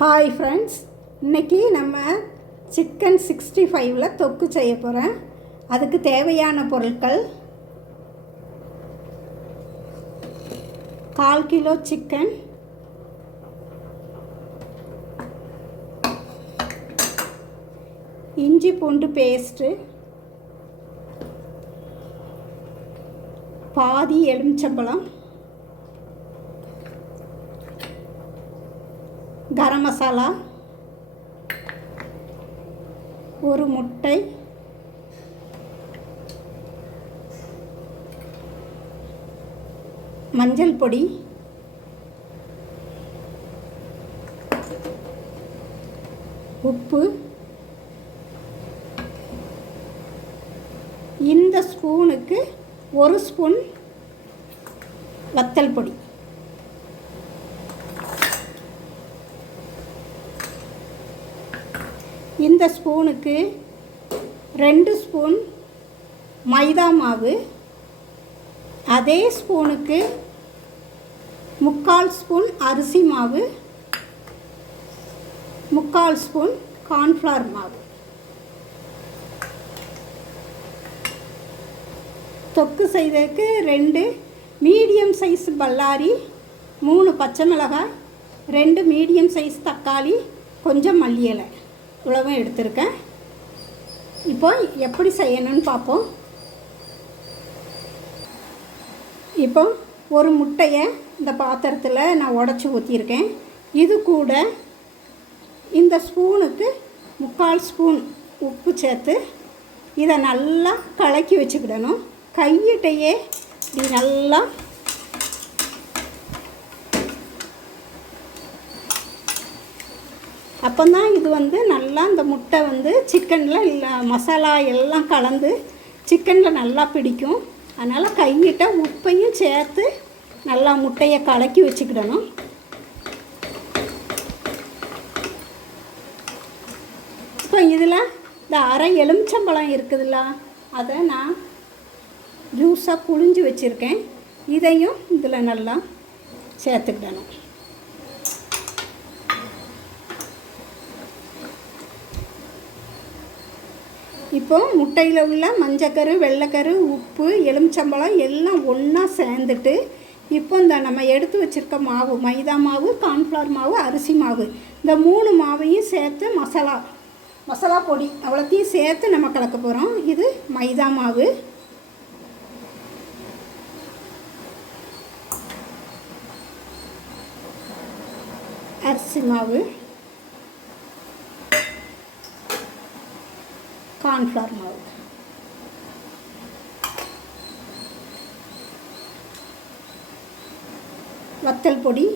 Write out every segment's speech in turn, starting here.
Hi friends, இன்றைக்கி நம்ம chicken 65ல் தொக்கு செய்ய போகிறேன். அதுக்கு தேவையான பொருட்கள் 1/4 கிலோ சிக்கன், இஞ்சி பூண்டு பேஸ்ட்டு, பாதி எலுமிச்சம்பழம், கரம் மசாலா, ஒரு முட்டை, மஞ்சள் பொடி, உப்பு, இந்த ஸ்பூனுக்கு 1 ஸ்பூன் வத்தல் பொடி, இந்த ஸ்பூனுக்கு 2 ஸ்பூன் மைதா மாவு, அதே ஸ்பூனுக்கு 3/4 ஸ்பூன் அரிசி மாவு, 3/4 ஸ்பூன் கார்ன்ஃப்ளவர் மாவு. தொக்கு செய்ததுக்கு 2 மீடியம் சைஸ் பல்லாரி, 3 பச்சை மிளகாய், 2 மீடியம் சைஸ் தக்காளி, கொஞ்சம் மல்லி இலை, இவ்வளவும் எடுத்திருக்கேன். இப்போ எப்படி செய்யணும்னு பார்ப்போம். இப்போ ஒரு முட்டையை இந்த பாத்திரத்தில் நான் உடச்சி ஊற்றியிருக்கேன். இது கூட இந்த ஸ்பூனுக்கு 3/4 ஸ்பூன் உப்பு சேர்த்து இதை நல்லா கலக்கி வச்சுக்கிடணும். கையிட்டையே இப்படி நல்லா அப்போதான் இது நல்லா இந்த முட்டை சிக்கனில் இல்லை மசாலா எல்லாம் கலந்து சிக்கனில் நல்லா பிடிக்கும். அதனால் கையிட்ட உப்பையும் சேர்த்து நல்லா முட்டையை கலக்கி வச்சுக்கிடணும். இப்போ இதில் இந்த அரை எலுமிச்சம்பழம் இருக்குதுல்ல, அதை நான் ஜூஸாக புழிஞ்சு வச்சுருக்கேன். இதையும் இதில் நல்லா சேர்த்துக்கிடணும். இப்போ முட்டையில் உள்ள மஞ்சக்கரு, வெள்ளைக்கரு, உப்பு, எலுமிச்சம்பழம் எல்லாம் ஒன்றா சேர்ந்துட்டு இப்போ இந்த நம்ம எடுத்து வச்சுருக்க மாவு, மைதா மாவு, கார்ன்ஃப்ளவர் மாவு, அரிசி மாவு, இந்த 3 மாவையும் சேர்த்து மசாலா பொடி அவ்வளோத்தையும் சேர்த்து நம்ம கலக்க போகிறோம். இது மைதா மாவு, அரிசி மாவு, கார்ன்ஃப்ளவர் மாவு, வத்தல் பொடி,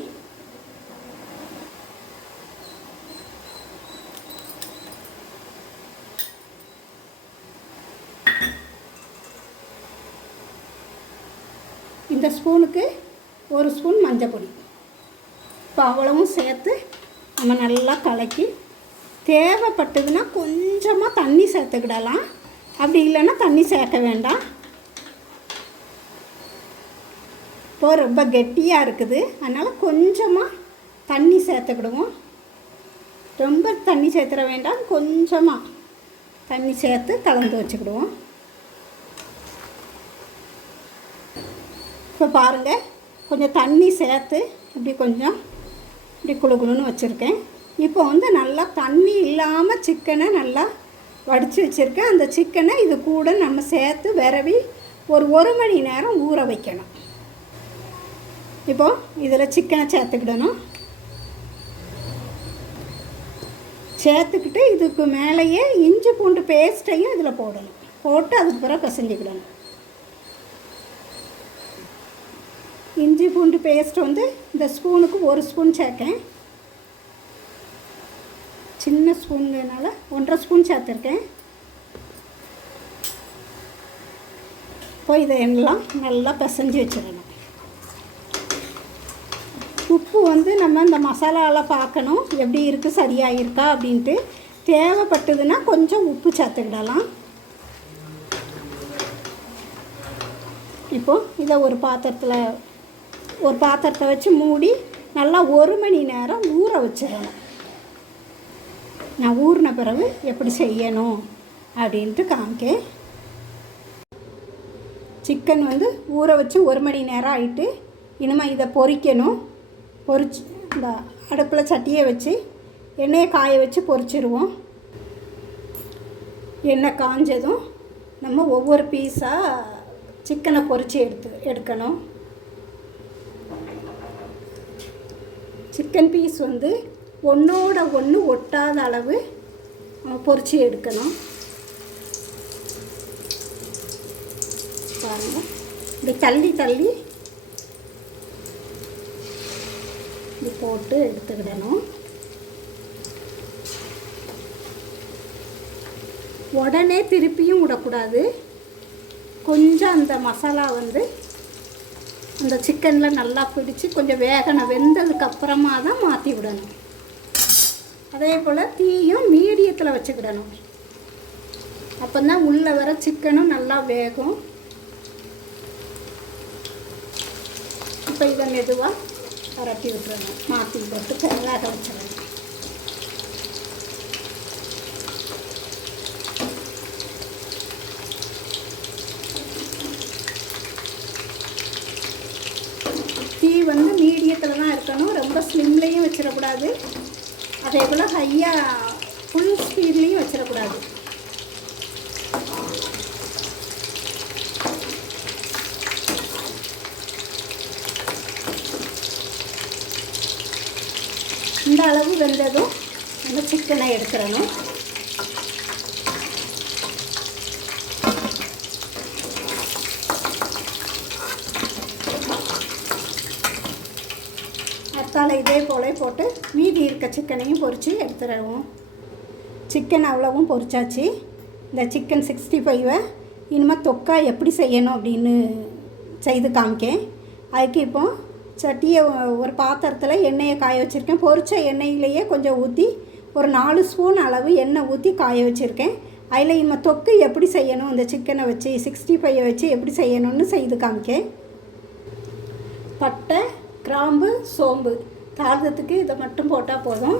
இந்த ஸ்பூனுக்கு 1 ஸ்பூன் மஞ்சள் பொடி. இப்போ அவ்வளவும் சேர்த்து நம்ம நல்லா கலக்கி, தேவைப்பட்டதுன்னா கொஞ்சமாக தண்ணி சேர்த்துக்கிடலாம். அப்படி இல்லைன்னா தண்ணி சேர்க்க வேண்டாம். இப்போ ரொம்ப கெட்டியாக இருக்குது, அதனால் கொஞ்சமாக தண்ணி சேர்த்துக்கிடுவோம். ரொம்ப தண்ணி சேர்த்துட வேண்டாம், கொஞ்சமாக தண்ணி சேர்த்து கலந்து வச்சுக்கிடுவோம். இப்போ பாருங்கள், கொஞ்சம் தண்ணி சேர்த்து இப்படி குளுகுளுன்னு வச்சுருக்கேன். இப்போ நல்லா தண்ணி இல்லாமல் சிக்கனை நல்லா வடித்து வச்சுருக்கேன். அந்த சிக்கனை இது கூட நம்ம சேர்த்து விரவி ஒரு 1 மணி நேரம் ஊற வைக்கணும். இப்போது இதில் சிக்கனை சேர்த்துக்கிடணும். சேர்த்துக்கிட்டு இதுக்கு மேலேயே இஞ்சி பூண்டு பேஸ்ட்டையும் இதில் போடணும். போட்டு அதுக்கு பிறகு பிசைஞ்சிக்கிடணும். இஞ்சி பூண்டு பேஸ்ட் இந்த ஸ்பூனுக்கு 1 ஸ்பூன் சேர்க்கேன். சின்ன ஸ்பூனுனால 1.5 ஸ்பூன் சேர்த்துருக்கேன். இப்போ இதை எல்லாம் நல்லா பிசைஞ்சு வச்சிடணும். உப்பு நம்ம இந்த மசாலாவில் பார்க்கணும் எப்படி இருக்குது, சரியாக இருக்கா அப்படின்ட்டு. தேவைப்பட்டதுன்னா கொஞ்சம் உப்பு சேர்த்துக்கிடலாம். இப்போது இதை ஒரு பாத்திரத்தை வச்சு மூடி நல்லா 1 மணி நேரம் ஊற வச்சிடணும். நான் ஊறின பிறகு எப்படி செய்யணும் அப்படின்ட்டு காமிக்கேன். சிக்கன் வந்து ஊற வச்சு 1 மணி நேரம் ஆகிட்டு இனிமேல் இதை பொரிக்கணும். பொரிச்சு இந்த அடுப்பில் சட்டியை வச்சு எண்ணெயை காய வச்சு பொரிச்சிடுவோம். எண்ணெய் காஞ்சதும் நம்ம ஒவ்வொரு பீஸாக சிக்கனை பொரித்து எடுக்கணும். சிக்கன் பீஸ் வந்து ஒன்றோட ஒன்று ஒட்டாத அளவு பொரித்து எடுக்கணும். பாருங்கள், இப்படி தள்ளி தள்ளி இப்படி போட்டு எடுத்துக்கிடணும். உடனே திருப்பியும் விடக்கூடாது. கொஞ்சம் அந்த மசாலா வந்து அந்த சிக்கனில் நல்லா பிடிச்சி கொஞ்சம் வேகணும். வெந்ததுக்கப்புறமா தான் மாற்றி விடணும். அதே போல் தீயும் மீடியத்தில் வச்சுக்கிடணும். அப்போ தான் உள்ளே வர சிக்கனும் நல்லா வேகும். இப்போ இதை மெதுவாக பரட்டி விட்டுறணும். மாற்றி போட்டு வேக வச்சிடணும். தீ வந்து மீடியத்தில் தான் இருக்கணும். ரொம்ப ஸ்லிம்லேயும் வச்சிடக்கூடாது. அதே போல் ஹையாக ஃபுல் ஸ்பீட்லேயும் வச்சிடக்கூடாது. இந்த அளவு வெந்ததும் நம்ம சிக்கனை எடுத்துடணும். அடுத்தால இதே போல போட்டு மீதி இருக்க சிக்கனையும் பொரித்து எடுத்துடுவோம். சிக்கன் அவ்வளவும் பொரிச்சாச்சு. இந்த சிக்கன் 65 இனிமேல் தொக்கா எப்படி செய்யணும் அப்படின்னு செய்து காமிக்கேன். அதுக்கு இப்போ சட்டியை ஒரு பாத்திரத்தில் எண்ணெயை காய வச்சுருக்கேன். பொரித்த எண்ணெயிலேயே கொஞ்சம் ஊற்றி ஒரு 4 ஸ்பூன் அளவு எண்ணெய் ஊற்றி காய வச்சுருக்கேன். அதில் இனிமேல் தொக்கு எப்படி செய்யணும், இந்த சிக்கனை வச்சு 65 வச்சு எப்படி செய்யணும்னு செய்து காமிக்கேன். பட்டை, கிராம்பு, சோம்பு தாளத்துக்கு இதை மட்டும் போட்டால் போதும்.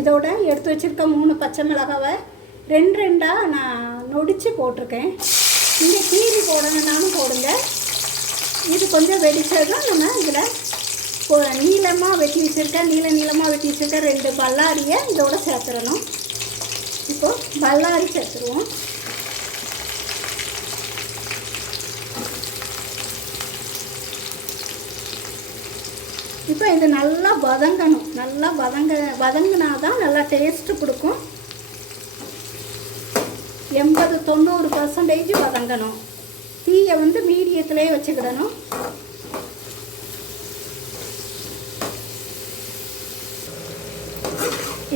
இதோட எடுத்து வச்சுருக்க 3 பச்சை மிளகாவை 2 நான் நொடித்து போட்டிருக்கேன். இங்கே கீரி போடணுன்னாலும் போடுங்க. இது கொஞ்சம் வெடிச்சதும் நம்ம இதில் நீளமாக வெட்டி வச்சுருக்கேன். நீளமாக வெட்டி வச்சுருக்க 2 பல்லாரியை இதோட சேர்த்துடணும். இப்போது பல்லாரி சேர்த்துருவோம். இப்போ இது நல்லா வதங்கணும். நல்லா வதங்கினா தான் நல்லா டேஸ்ட்டு கொடுக்கும். 80-90% வதங்கணும். தீயை வந்து மீடியத்திலே வச்சுக்கிடணும்.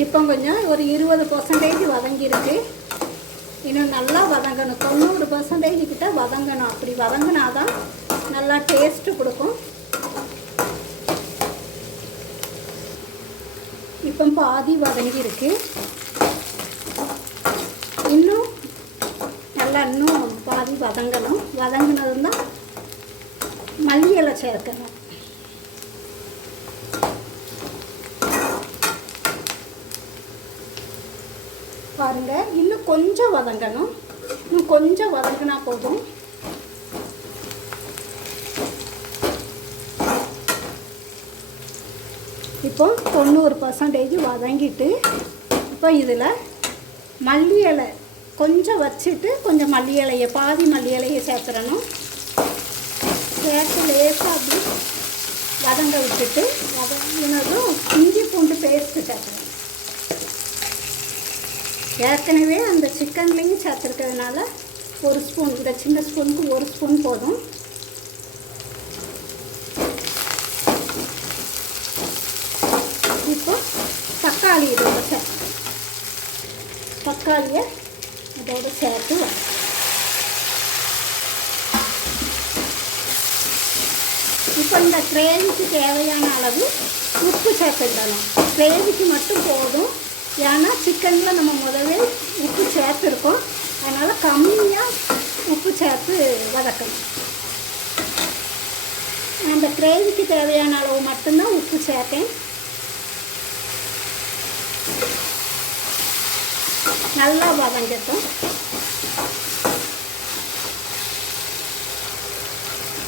இப்போ கொஞ்சம் ஒரு 20% வதங்கியிருக்கு. இன்னும் நல்லா வதங்கணும். 90% கிட்ட வதங்கணும். அப்படி வதங்கினா தான் நல்லா டேஸ்ட்டு கொடுக்கும். இப்போ பாதி வதங்கியிருக்கு. இன்னும் பாதி வதங்கணும். வதங்கினதும் தான் மல்லி இலை சேர்க்கணும். பாருங்கள், இன்னும் கொஞ்சம் வதங்கணும். இன்னும் கொஞ்சம் வதங்கினா போதும். இப்போ 90% வதங்கிட்டு இப்போ இதில் மல்லி இலை கொஞ்சம் வச்சுட்டு கொஞ்சம் மல்லி இலையை பாதி மல்லி இலையை சேர்த்துடணும். சேர்த்து லேசாக அப்படி வதங்க விட்டுட்டு வதங்கினதும் இஞ்சி பூண்டு பேஸ்ட்டு சேர்த்துடணும். ஏற்கனவே அந்த சிக்கன்லேயும் சேர்த்துருக்கிறதுனால 1 ஸ்பூன், இந்த சின்ன ஸ்பூனுக்கு 1 ஸ்பூன் போதும். இப்போ தக்காளி இதோட சேர்த்து தக்காளியை இதோடு சேர்த்து இப்போ இந்த கிரேவிக்கு தேவையான அளவு உப்பு சேர்த்துடணும். கிரேவிக்கு மட்டும் போதும். ஏன்னா சிக்கனில் நம்ம முதல்ல உப்பு சேர்த்துருக்கோம். அதனால் கம்மியாக உப்பு சேர்த்து வதக்கணும். அந்த கிரேவிக்கு தேவையான அளவு மட்டும்தான் உப்பு சேர்த்தேன். நல்லா வதங்கட்டும்.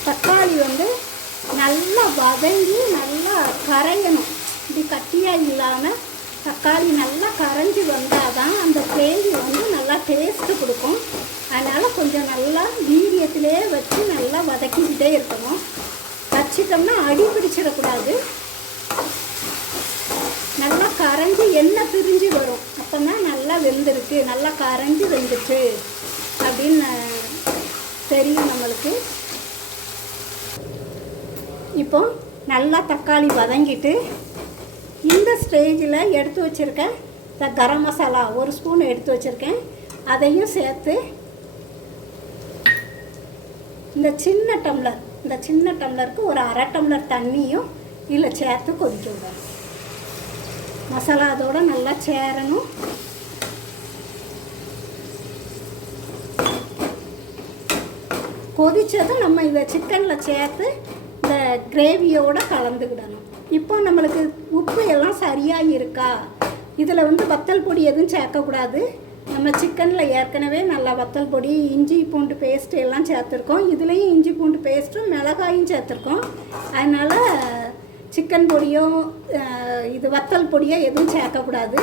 தக்காளி வந்து நல்லா வதங்கி நல்லா கரையணும். இப்படி கட்டியாக இல்லாமல் தக்காளி நல்லா கரைஞ்சி வந்தால் தான் அந்த கிரேவி வந்து நல்லா டேஸ்ட்டு கொடுக்கும். அதனால் கொஞ்சம் நல்லா மீடியத்திலே வச்சு நல்லா வதக்கிக்கிட்டே இருக்கணும். வச்சிட்டோம்னா அடி பிடிச்சிடக்கூடாது. நல்லா கரைஞ்சி எண்ணெய் பிரிஞ்சு வரும். அப்போ தான் நல்லா வெந்திருக்கு, நல்லா கரைஞ்சி வெந்துச்சு அப்படின்னு தெரியும் நம்மளுக்கு. இப்போ நல்லா தக்காளி வதங்கிட்டு இந்த ஸ்டேஜில் எடுத்து வச்சுருக்கேன் இந்த கரம் மசாலா 1 ஸ்பூன் எடுத்து வச்சுருக்கேன். அதையும் சேர்த்து இந்த சின்ன டம்ளருக்கு ஒரு அரை டம்ளர் தண்ணியும் இதில் சேர்த்து கொதிக்க விடணும். மசாலா அதோடு நல்லா சேரணும். கொதித்ததும் நம்ம இதை சிக்கனில் சேர்த்து இந்த கிரேவியோடு கலந்துக்கிடணும். இப்போ நம்மளுக்கு உப்பு எல்லாம் சரியாக இருக்கா? இதில் வந்து வத்தல் பொடி எதுவும் சேர்க்கக்கூடாது. நம்ம சிக்கனில் ஏற்கனவே நல்லா வத்தல் பொடி, இஞ்சி பூண்டு பேஸ்ட்டு எல்லாம் சேர்த்துருக்கோம். இதுலேயும் இஞ்சி பூண்டு பேஸ்ட்டும் மிளகாயும் சேர்த்துருக்கோம். அதனால் சிக்கன் பொடியோ இது வத்தல் பொடியோ எதுவும் சேர்க்கக்கூடாது.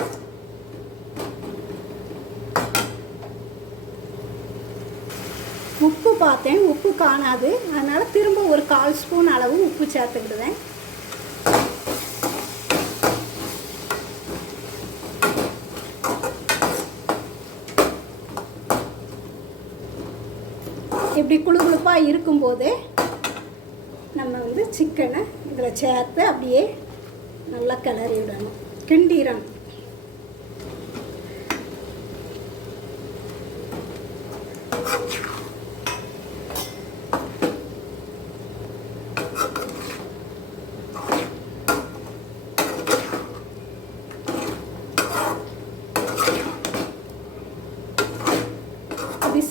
உப்பு பார்த்தேன், உப்பு காணாது. அதனால் திரும்ப ஒரு 1/4 ஸ்பூன் அளவு உப்பு சேர்த்துக்கிடுவேன். இப்படி குளுகுளுப்பாக இருக்கும்போதே நம்ம வந்து சிக்கனை இதில் சேர்த்து அப்படியே நல்லா கிளறி விடணும், கிண்டிடணும்.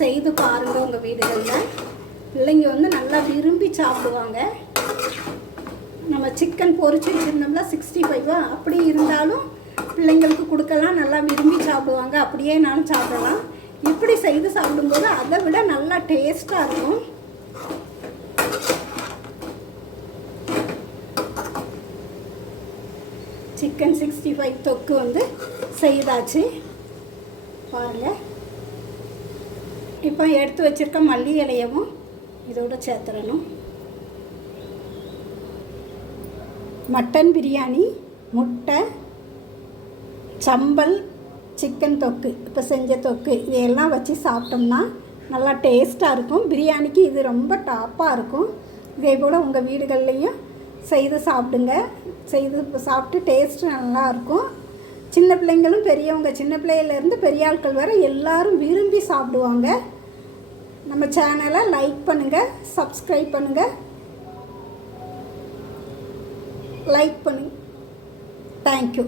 செய்து பாருங்கள். உங்கள் வீடுகளில் பிள்ளைங்க வந்து நல்லா விரும்பி சாப்பிடுவாங்க. நம்ம சிக்கன் பொரிச்சு வச்சுருந்தோம்னா 65 அப்படி இருந்தாலும் பிள்ளைங்களுக்கு கொடுக்கலாம், நல்லா விரும்பி சாப்பிடுவாங்க. அப்படியே நானும் சாப்பிடலாம். இப்படி செய்து சாப்பிடும்போது அதை விட நல்லா டேஸ்ட்டாக இருக்கும். சிக்கன் 65 தொக்கு வந்து செய்தாச்சு பாருங்கள். இப்போ எடுத்து வச்சுருக்க மல்லி இலையவும் இதோடு சேர்த்துடணும். மட்டன் பிரியாணி, முட்டை, சம்பல், சிக்கன் தொக்கு, இப்போ செஞ்ச தொக்கு இதையெல்லாம் வச்சு சாப்பிட்டோம்னா நல்லா டேஸ்ட்டாக இருக்கும். பிரியாணிக்கு இது ரொம்ப டாப்பாக இருக்கும். இதே போல் உங்கள் வீடுகள்லேயும் செய்து சாப்பிடுங்க. செய்து சாப்பிட்டு டேஸ்ட்டு நல்லாயிருக்கும். சின்ன பிள்ளைங்களும் பெரியவங்க, சின்ன பிள்ளையிலேருந்து பெரிய ஆட்கள் வரை எல்லோரும் விரும்பி சாப்பிடுவாங்க. நம்ம சேனலை லைக் பண்ணுங்கள், சப்ஸ்கிரைப் பண்ணுங்கள், லைக் பண்ணுங்கள். தேங்க்யூ.